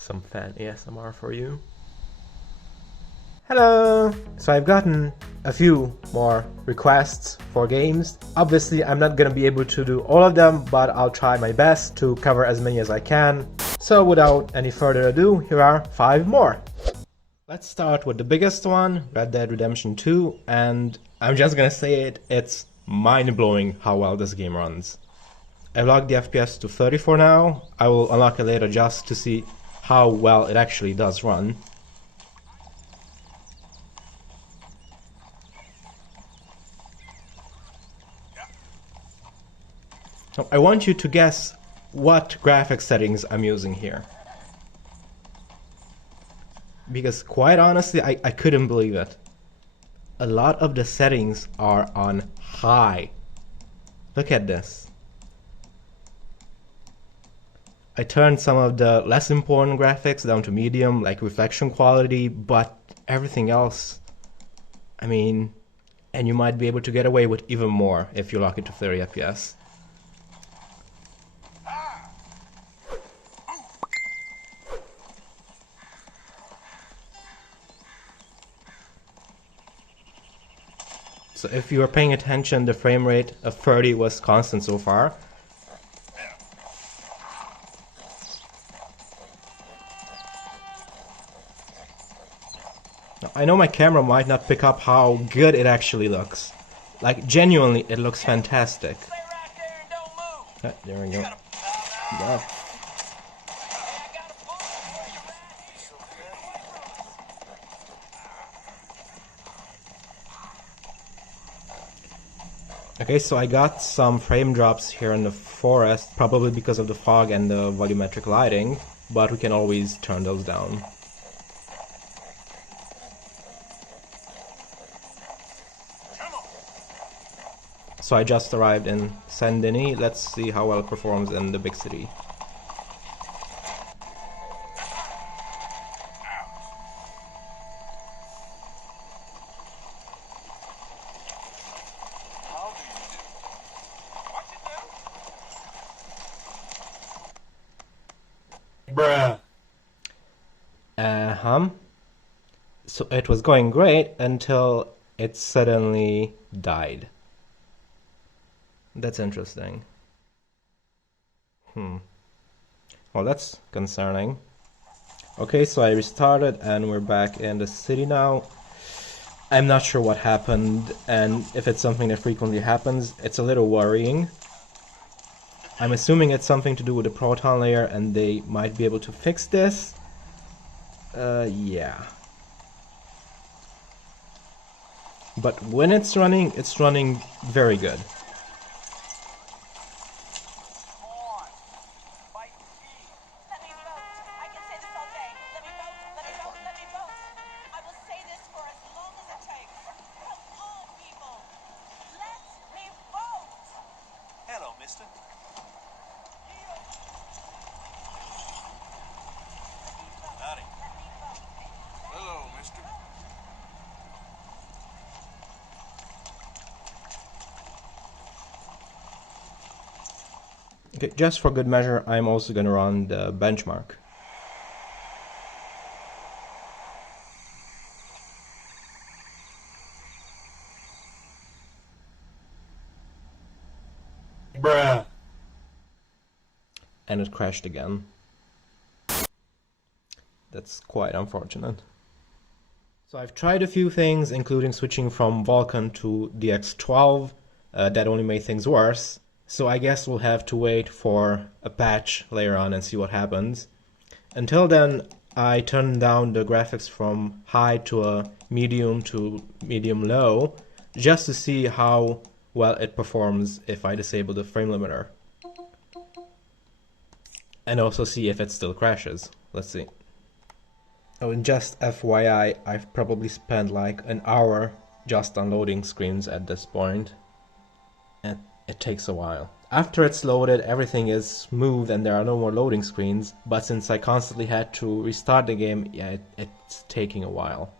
Some fan ASMR for you. Hello! So I've gotten a few more requests for games. Obviously I'm not gonna be able to do all of them, but I'll try my best to cover as many as I can. So without any further ado, here are 5 more. Let's start with the biggest one, Red Dead Redemption 2, and I'm just gonna say it, it's mind-blowing how well this game runs. I've locked the FPS to 34 now. I will unlock it later just to see how well it actually does run. Now, I want you to guess what graphics settings I'm using here. Because quite honestly, I couldn't believe it. A lot of the settings are on high. Look at this. I turned some of the less important graphics down to medium, like reflection quality, but everything else, I mean, and you might be able to get away with even more if you lock it to 30 FPS. So if you were paying attention, the frame rate of 30 was constant so far. Now, I know my camera might not pick up how good it actually looks. Like, genuinely, it looks fantastic. There we go. Yeah. Okay, so I got some frame drops here in the forest, probably because of the fog and the volumetric lighting, but we can always turn those down. So I just arrived in Saint-Denis. Let's see how well it performs in the big city. Bruh. So it was going great until it suddenly died. That's interesting. Well, that's concerning. Okay, so I restarted and we're back in the city now. I'm not sure what happened, and if it's something that frequently happens, it's a little worrying. I'm assuming it's something to do with the proton layer and they might be able to fix this. Yeah. But when it's running very good. Hello, mister. Howdy. Hello, mister. Okay, just for good measure, I'm also gonna run the benchmark. Bruh. And it crashed again. That's quite unfortunate. So I've tried a few things, including switching from Vulkan to DX12. That only made things worse. So I guess we'll have to wait for a patch later on and see what happens. Until then, I turned down the graphics from high to a medium low, just to see how well it performs if I disable the frame limiter. And also see if it still crashes. Let's see. Oh, and just FYI, I've probably spent like an hour just on loading screens at this point. And it takes a while. After it's loaded, everything is smooth and there are no more loading screens, but since I constantly had to restart the game, yeah, it's taking a while.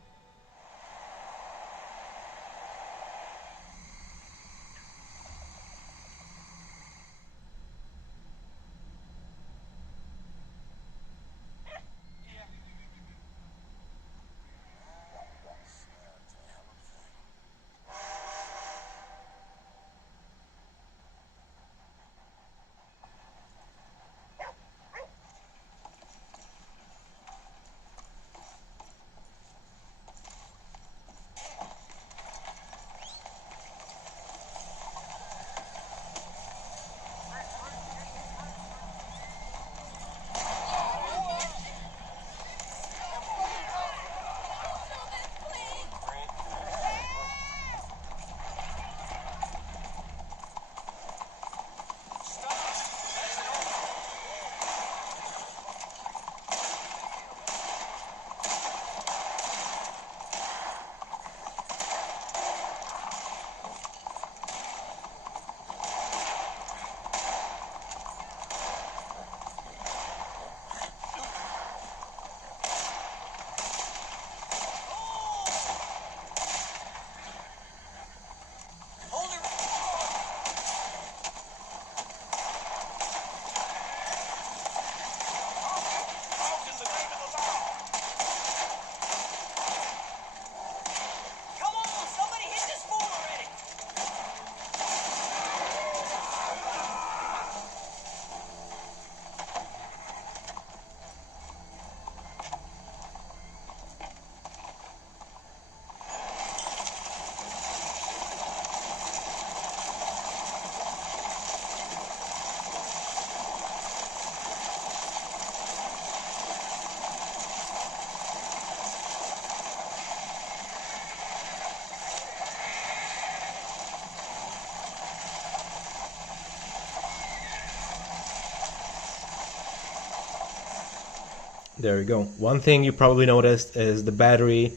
There we go. One thing you probably noticed is the battery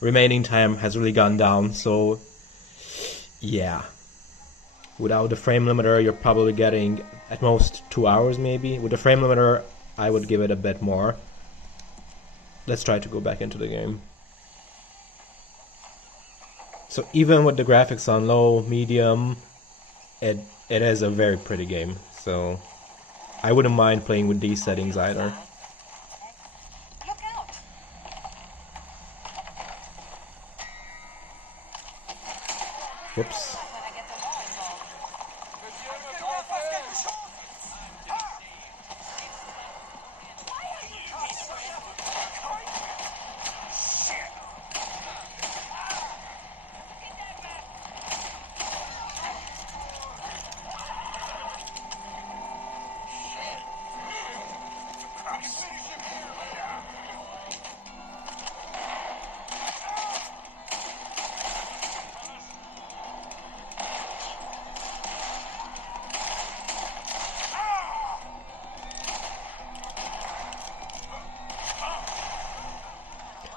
remaining time has really gone down, so yeah. Without the frame limiter, you're probably getting at most 2 hours maybe. With the frame limiter, I would give it a bit more. Let's try to go back into the game. So even with the graphics on low, medium, it is a very pretty game. So I wouldn't mind playing with these settings either. Look out! Whoops. When I get the law involved.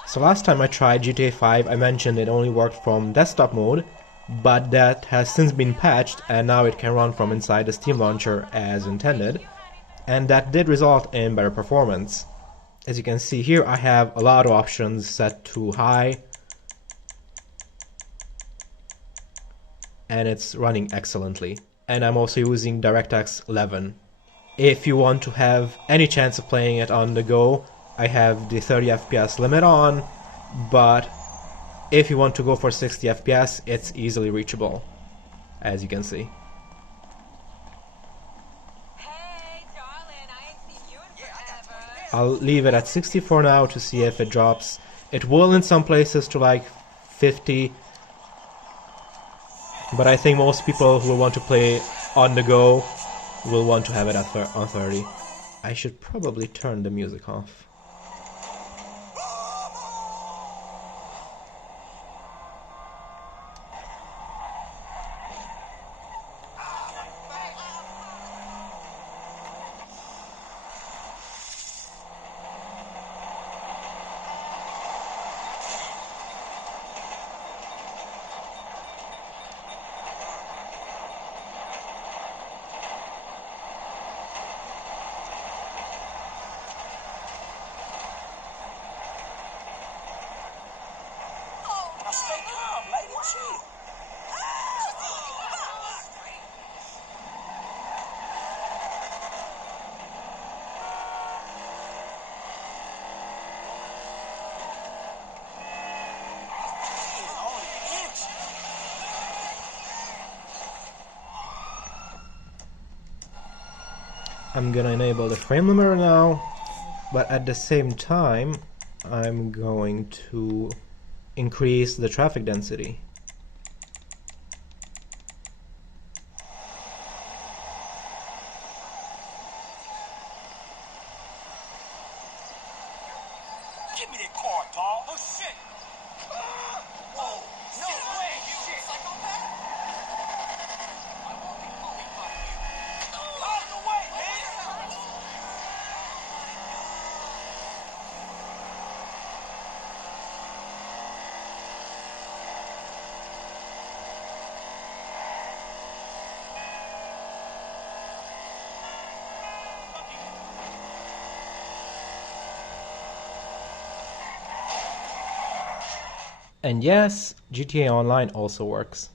So last time I tried GTA 5, I mentioned it only worked from desktop mode, but that has since been patched and now it can run from inside the Steam launcher as intended, and that did result in better performance. As you can see here, I have a lot of options set to high, and it's running excellently. And I'm also using DirectX 11. If you want to have any chance of playing it on the go, I have the 30 FPS limit on, but if you want to go for 60 FPS, it's easily reachable, as you can see. Hey, darling, I ain't seen you in forever. I'll leave it at 60 for now to see if it drops. It will in some places to like 50, but I think most people who will want to play on the go will want to have it at on 30. I should probably turn the music off. Now stay calm, lady. Chill. I'm gonna enable the frame limiter now, but at the same time I'm going to increase the traffic density. Give me that car, dog. Oh shit. Whoa. No way, you psychopath. I won't be moving from you. Out of the way, man. And yes, GTA Online also works.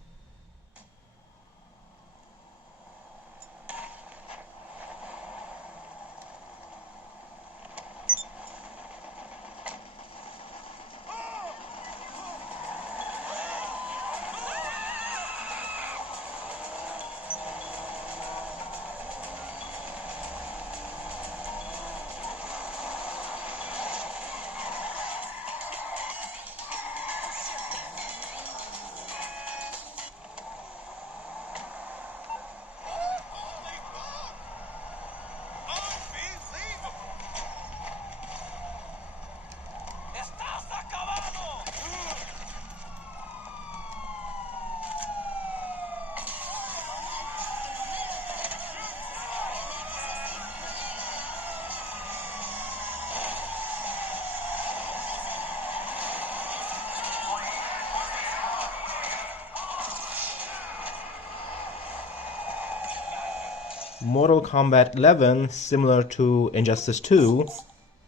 Mortal Kombat 11, similar to Injustice 2,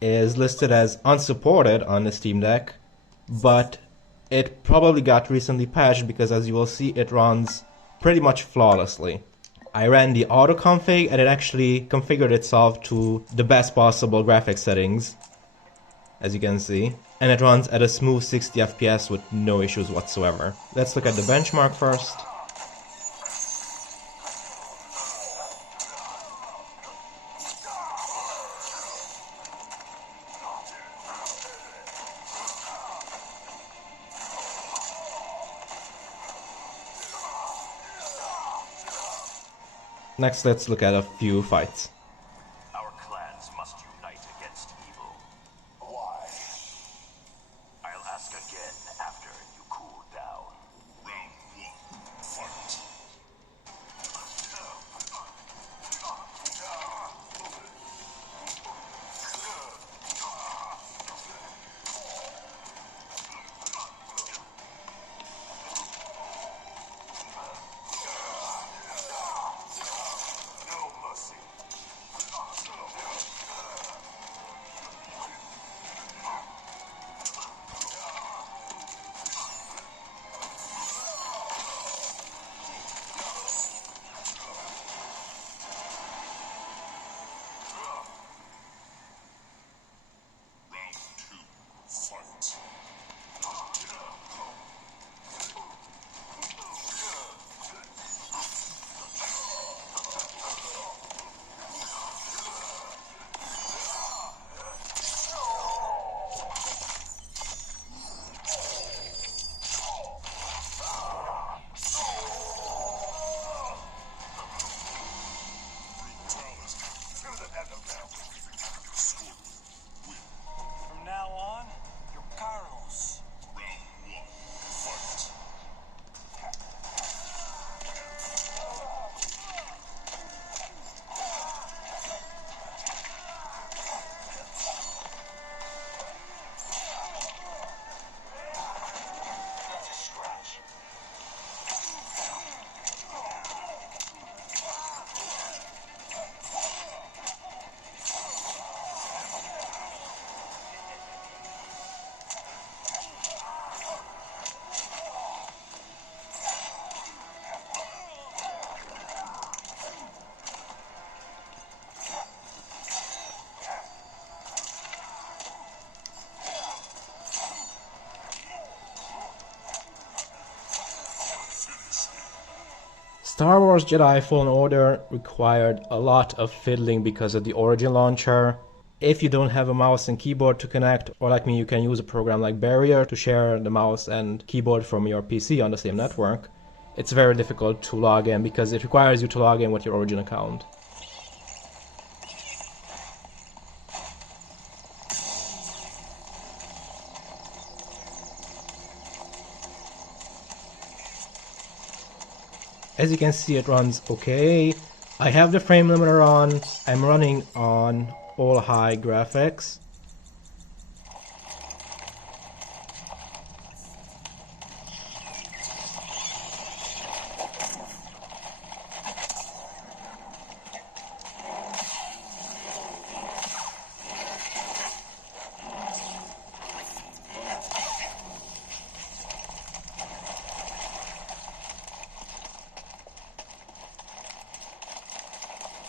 is listed as unsupported on the Steam Deck, but it probably got recently patched because, as you will see, it runs pretty much flawlessly. I ran the auto config and it actually configured itself to the best possible graphics settings, as you can see, and it runs at a smooth 60 FPS with no issues whatsoever. Let's look at the benchmark first. Next, let's look at a few fights. Our clans must unite against evil. Why? I'll ask again after you cool down. Round one, fight. No mercy. Round two, fight. Brutality to the end of them. Scorpion, win. From now on, you're Carlos. Round one, fight. That's a scratch. Star Wars Jedi Fallen Order required a lot of fiddling because of the Origin launcher. If you don't have a mouse and keyboard to connect, or like me, you can use a program like Barrier to share the mouse and keyboard from your PC on the same network. It's very difficult to log in because it requires you to log in with your Origin account. As you can see, it runs okay. I have the frame limiter on. I'm running on all high graphics.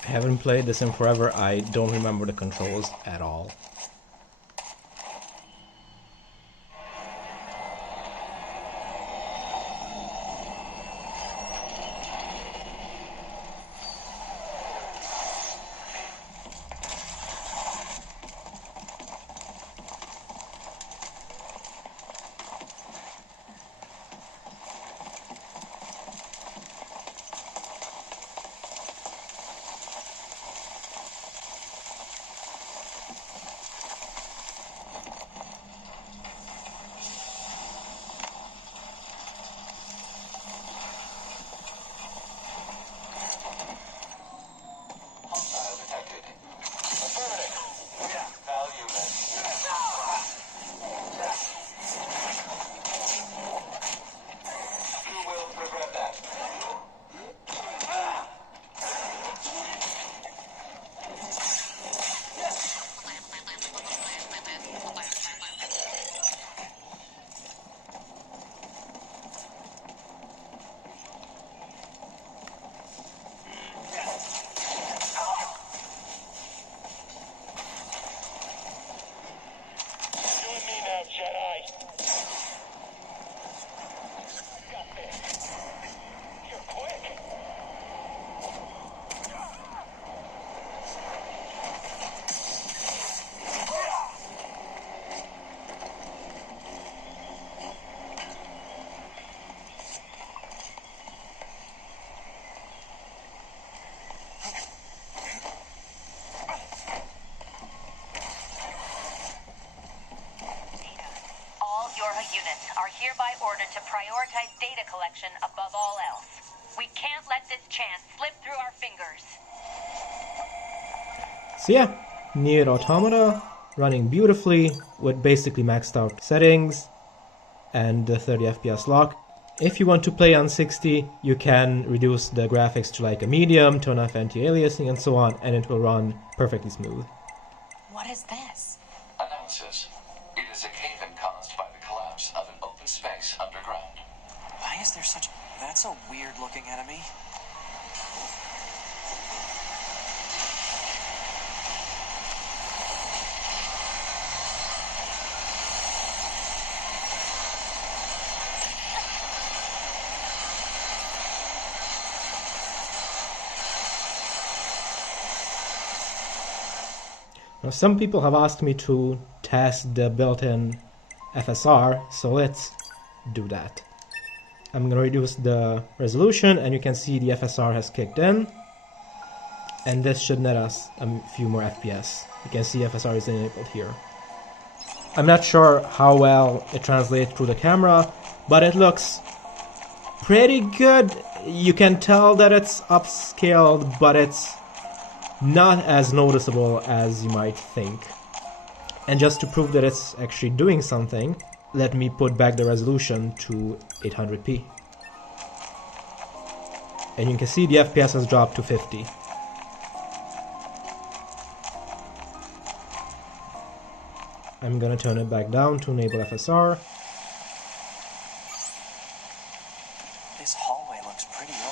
I haven't played this in forever. I don't remember the controls at all. are hereby ordered to prioritize data collection above all else. We can't let this chance slip through our fingers. So yeah, Nier Automata running beautifully with basically maxed out settings and the 30 FPS lock. If you want to play on 60, you can reduce the graphics to like a medium, turn off anti-aliasing and so on, and it will run perfectly smooth. What is this? Analysis. It is a cave-in caused by the collapse of an open space underground. Why is there such... That's a weird-looking enemy. Now, some people have asked me to test the built-in FSR, so let's do that. I'm going to reduce the resolution, and you can see the FSR has kicked in, and this should net us a few more FPS. You can see FSR is enabled here. I'm not sure how well it translates through the camera, but it looks pretty good. You can tell that it's upscaled, but it's not as noticeable as you might think. And just to prove that it's actually doing something, let me put back the resolution to 800p. And you can see the FPS has dropped to 50. I'm gonna turn it back down to enable FSR. This hallway looks pretty old.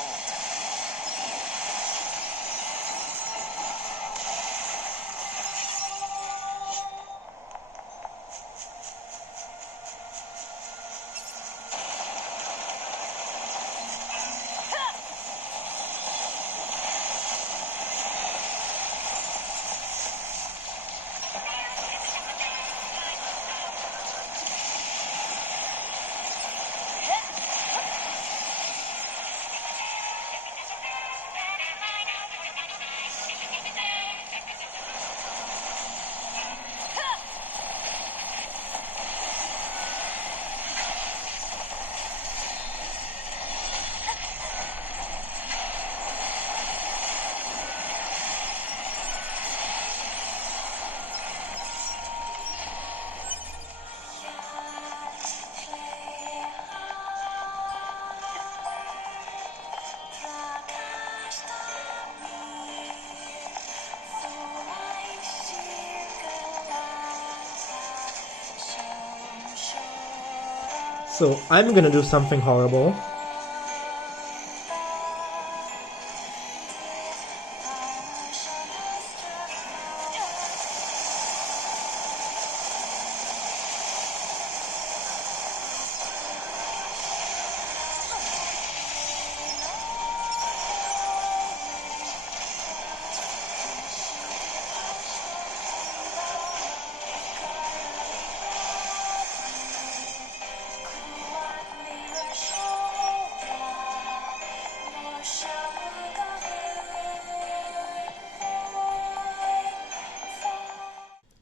So I'm gonna do something horrible.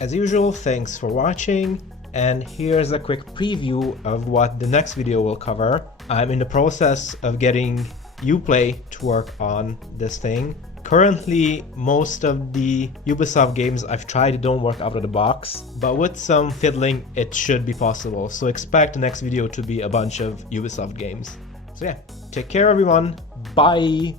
As usual, thanks for watching, and here's a quick preview of what the next video will cover. I'm in the process of getting Uplay to work on this thing. Currently, most of the Ubisoft games I've tried don't work out of the box, but with some fiddling, it should be possible. So expect the next video to be a bunch of Ubisoft games. So yeah, take care everyone, bye!